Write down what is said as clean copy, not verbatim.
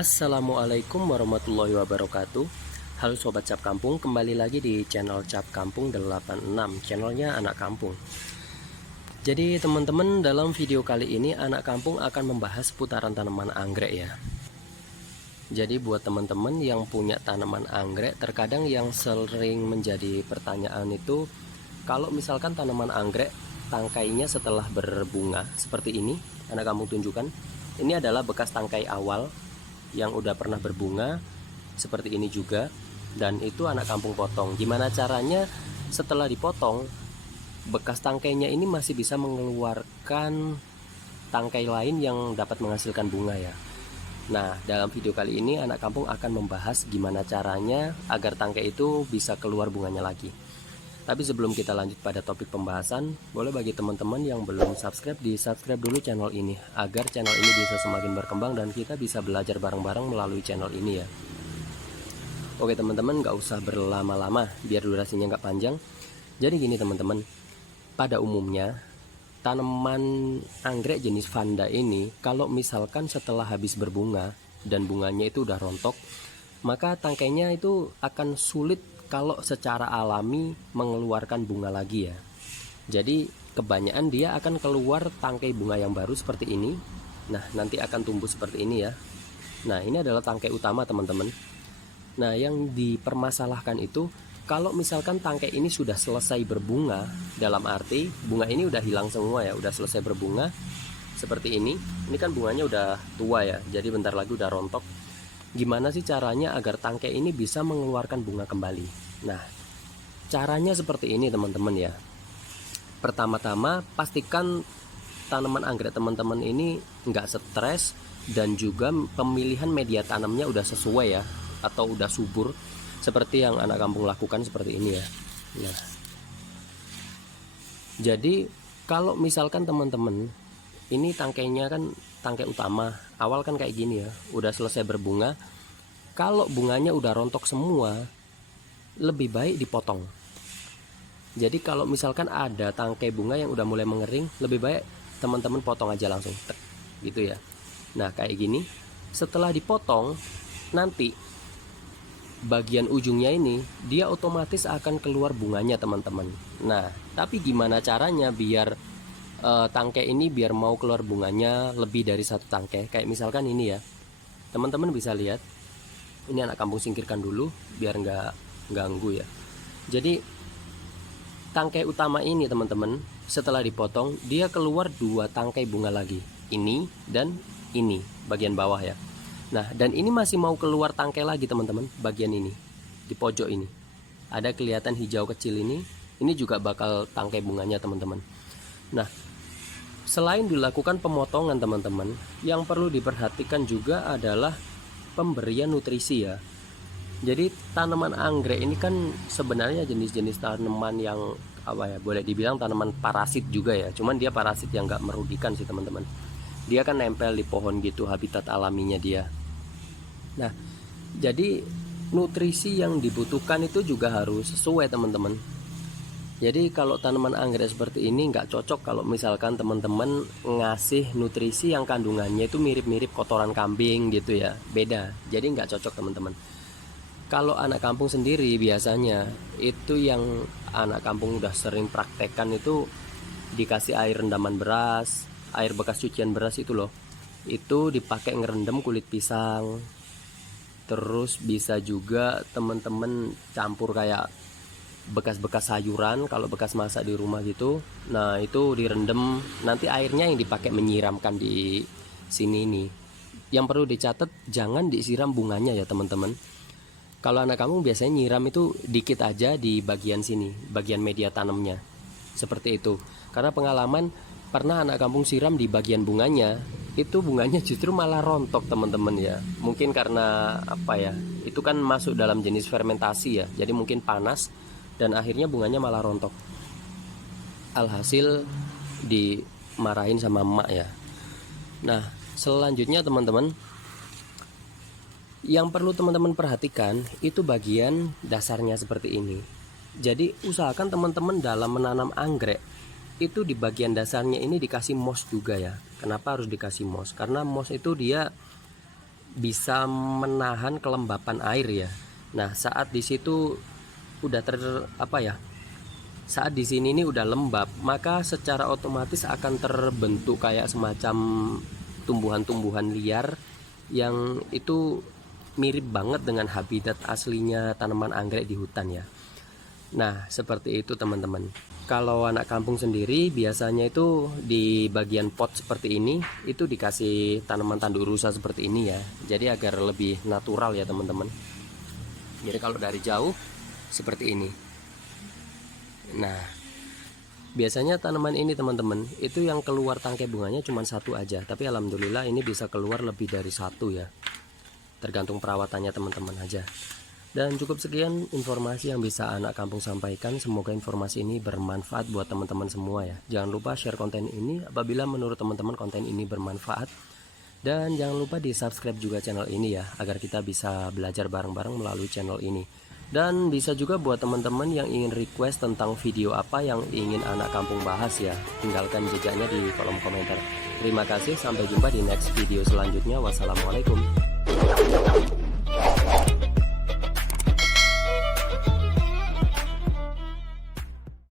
Assalamualaikum warahmatullahi wabarakatuh. Halo Sobat Cap Kampung, kembali lagi di channel Cap Kampung 86, channelnya Anak Kampung. Jadi teman-teman, dalam video kali ini Anak Kampung akan membahas seputaran tanaman anggrek ya. Jadi buat teman-teman yang punya tanaman anggrek, terkadang yang sering menjadi pertanyaan itu, kalau misalkan tanaman anggrek tangkainya setelah berbunga seperti ini, Anak Kampung tunjukkan. Ini adalah bekas tangkai awal yang udah pernah berbunga seperti ini juga, dan itu Anak Kampung potong. Gimana caranya setelah dipotong bekas tangkainya ini masih bisa mengeluarkan tangkai lain yang dapat menghasilkan bunga ya. Nah, dalam video kali ini Anak Kampung akan membahas gimana caranya agar tangkai itu bisa keluar bunganya lagi. Tapi sebelum kita lanjut pada topik pembahasan, boleh bagi teman-teman yang belum subscribe, di subscribe dulu channel ini agar channel ini bisa semakin berkembang dan kita bisa belajar bareng-bareng melalui channel ini ya. Oke teman-teman, nggak usah berlama-lama biar durasinya nggak panjang. Jadi gini teman-teman, pada umumnya tanaman anggrek jenis Vanda ini kalau misalkan setelah habis berbunga dan bunganya itu udah rontok, maka tangkainya itu akan sulit kalau secara alami mengeluarkan bunga lagi ya. Jadi kebanyakan dia akan keluar tangkai bunga yang baru seperti ini. Nah, nanti akan tumbuh seperti ini ya. Nah, ini adalah tangkai utama teman-teman. Nah, yang dipermasalahkan itu kalau misalkan tangkai ini sudah selesai berbunga, dalam arti bunga ini udah hilang semua ya, udah selesai berbunga seperti ini. Ini kan bunganya udah tua ya, jadi bentar lagi udah rontok. Gimana sih caranya agar tangkai ini bisa mengeluarkan bunga kembali? Nah, caranya seperti ini teman-teman ya. Pertama-tama pastikan tanaman anggrek teman-teman ini nggak stres, dan juga pemilihan media tanamnya udah sesuai ya, atau udah subur seperti yang Anak Kampung lakukan seperti ini ya. Nah, jadi kalau misalkan teman-teman ini tangkainya kan tangkai utama awal kan kayak gini ya, udah selesai berbunga. Kalau bunganya udah rontok semua, lebih baik dipotong. Jadi kalau misalkan ada tangkai bunga yang udah mulai mengering, lebih baik teman-teman potong aja langsung gitu ya. Nah kayak gini, setelah dipotong nanti bagian ujungnya ini dia otomatis akan keluar bunganya teman-teman. Nah tapi gimana caranya biar tangkai ini biar mau keluar bunganya lebih dari satu tangkai? Kayak misalkan ini ya, teman-teman bisa lihat ini. Anak Kampung singkirkan dulu biar nggak ganggu ya. Jadi tangkai utama ini teman-teman setelah dipotong dia keluar dua tangkai bunga lagi, ini dan ini bagian bawah ya. Nah dan ini masih mau keluar tangkai lagi teman-teman, bagian ini di pojok ini ada kelihatan hijau kecil ini juga bakal tangkai bunganya teman-teman. Nah selain dilakukan pemotongan teman-teman, yang perlu diperhatikan juga adalah pemberian nutrisi ya. Jadi tanaman anggrek ini kan sebenarnya jenis-jenis tanaman yang apa ya, boleh dibilang tanaman parasit juga ya. Cuman dia parasit yang nggak merugikan sih teman-teman. Dia kan nempel di pohon gitu, habitat alaminya dia. Nah jadi nutrisi yang dibutuhkan itu juga harus sesuai teman-teman. Jadi kalau tanaman anggrek seperti ini nggak cocok kalau misalkan teman-teman ngasih nutrisi yang kandungannya itu mirip-mirip kotoran kambing gitu ya, beda. Jadi nggak cocok teman-teman. Kalau Anak Kampung sendiri biasanya itu yang Anak Kampung udah sering praktekkan itu dikasih air rendaman beras, air bekas cucian beras itu loh. Itu dipakai ngerendam kulit pisang. Terus bisa juga teman-teman campur kayak bekas-bekas sayuran kalau bekas masak di rumah gitu. Nah itu direndam, nanti airnya yang dipakai menyiramkan di sini nih. Yang perlu dicatat, jangan disiram bunganya ya teman-teman. Kalau Anak Kampung biasanya nyiram itu dikit aja di bagian sini, bagian media tanamnya seperti itu. Karena pengalaman pernah Anak Kampung siram di bagian bunganya, itu bunganya justru malah rontok teman-teman ya. Mungkin karena apa ya, itu kan masuk dalam jenis fermentasi ya, jadi mungkin panas dan akhirnya bunganya malah rontok. Alhasil dimarahin sama emak ya. Nah selanjutnya teman-teman, yang perlu teman-teman perhatikan itu bagian dasarnya seperti ini. Jadi usahakan teman-teman dalam menanam anggrek itu di bagian dasarnya ini dikasih moss juga ya. Kenapa harus dikasih moss? Karena moss itu dia bisa menahan kelembapan air ya. Nah, saat di situ udah saat di sini ini udah lembab, maka secara otomatis akan terbentuk kayak semacam tumbuhan-tumbuhan liar yang itu mirip banget dengan habitat aslinya tanaman anggrek di hutan ya. Nah, seperti itu teman-teman. Kalau anak kampung sendiri biasanya itu di bagian pot seperti ini itu dikasih tanaman tanduk rusa seperti ini ya. Jadi agar lebih natural ya teman-teman. Jadi kalau dari jauh seperti ini. Nah, biasanya tanaman ini teman-teman itu yang keluar tangkai bunganya cuma satu aja. Tapi alhamdulillah ini bisa keluar lebih dari satu ya. Tergantung perawatannya teman-teman aja. Dan cukup sekian informasi yang bisa anak kampung sampaikan. Semoga informasi ini bermanfaat buat teman-teman semua ya. Jangan lupa share konten ini apabila menurut teman-teman konten ini bermanfaat. Dan jangan lupa di subscribe juga channel ini ya, agar kita bisa belajar bareng-bareng melalui channel ini. Dan bisa juga buat teman-teman yang ingin request tentang video apa yang ingin anak kampung bahas ya, tinggalkan jejaknya di kolom komentar. Terima kasih, sampai jumpa di next video selanjutnya. Wassalamualaikum.